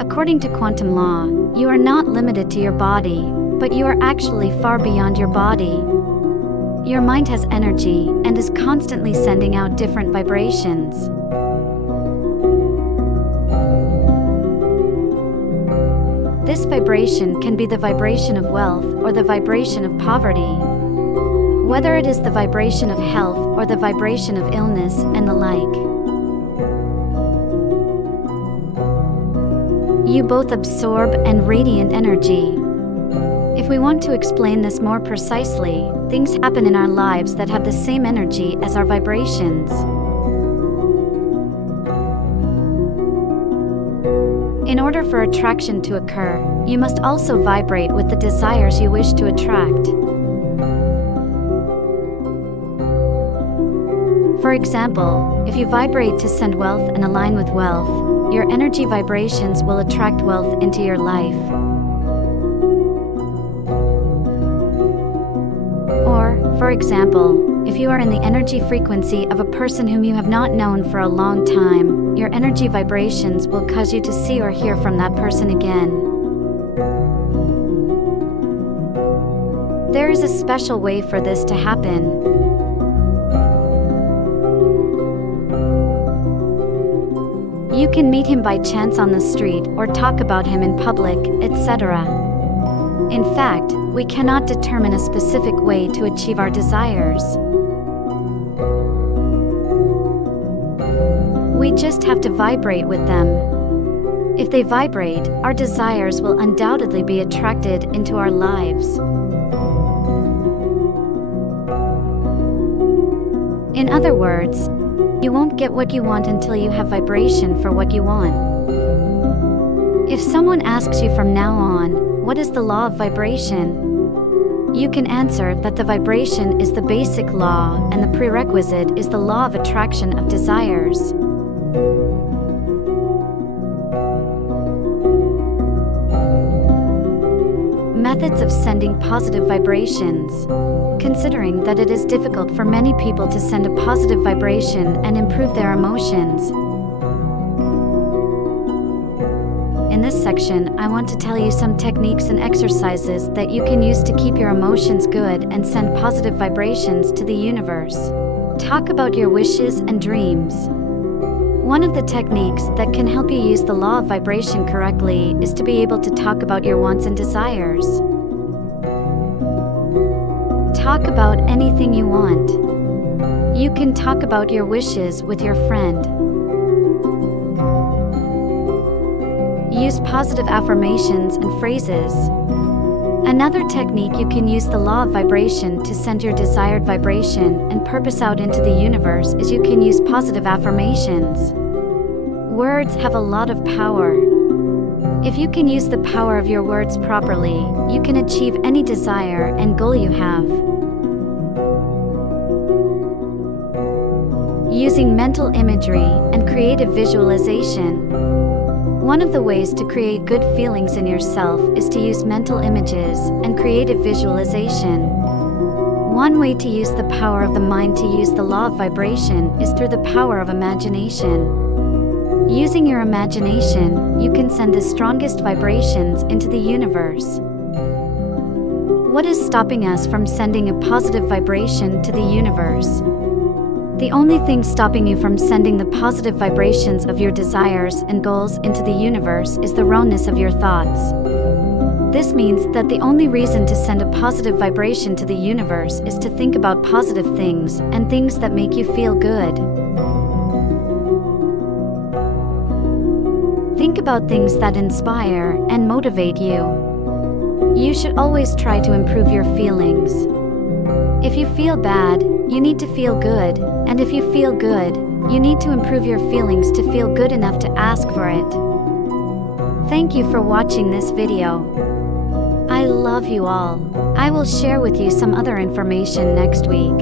According to quantum law, you are not limited to your body, but you are actually far beyond your body. Your mind has energy and is constantly sending out different vibrations. This vibration can be the vibration of wealth or the vibration of poverty. Whether it is the vibration of health or the vibration of illness and the like. You both absorb and radiate energy. If we want to explain this more precisely, things happen in our lives that have the same energy as our vibrations. In order for attraction to occur, you must also vibrate with the desires you wish to attract. For example, if you vibrate to send wealth and align with wealth, your energy vibrations will attract wealth into your life. Or, for example, if you are in the energy frequency of a person whom you have not known for a long time, your energy vibrations will cause you to see or hear from that person again. There is a special way for this to happen. You can meet him by chance on the street or talk about him in public, etc. In fact, we cannot determine a specific way to achieve our desires. We just have to vibrate with them. If they vibrate, our desires will undoubtedly be attracted into our lives. In other words, you won't get what you want until you have vibration for what you want. If someone asks you from now on, what is the law of vibration? You can answer that the vibration is the basic law and the prerequisite is the law of attraction of desires. Methods of sending positive vibrations. Considering that it is difficult for many people to send a positive vibration and improve their emotions. In this section, I want to tell you some techniques and exercises that you can use to keep your emotions good and send positive vibrations to the universe. Talk about your wishes and dreams. One of the techniques that can help you use the law of vibration correctly is to be able to talk about your wants and desires. Talk about anything you want. You can talk about your wishes with your friend. Use positive affirmations and phrases. Another technique, you can use the law of vibration to send your desired vibration and purpose out into the universe, is you can use positive affirmations. Words have a lot of power. If you can use the power of your words properly, you can achieve any desire and goal you have. Using mental imagery and creative visualization. One of the ways to create good feelings in yourself is to use mental images and creative visualization. One way to use the power of the mind to use the law of vibration is through the power of imagination. Using your imagination, you can send the strongest vibrations into the universe. What is stopping us from sending a positive vibration to the universe? The only thing stopping you from sending the positive vibrations of your desires and goals into the universe is the wrongness of your thoughts. This means that the only reason to send a positive vibration to the universe is to think about positive things and things that make you feel good. Think about things that inspire and motivate you. You should always try to improve your feelings. If you feel bad, you need to feel good, and if you feel good, you need to improve your feelings to feel good enough to ask for it. Thank you for watching this video. I love you all. I will share with you some other information next week.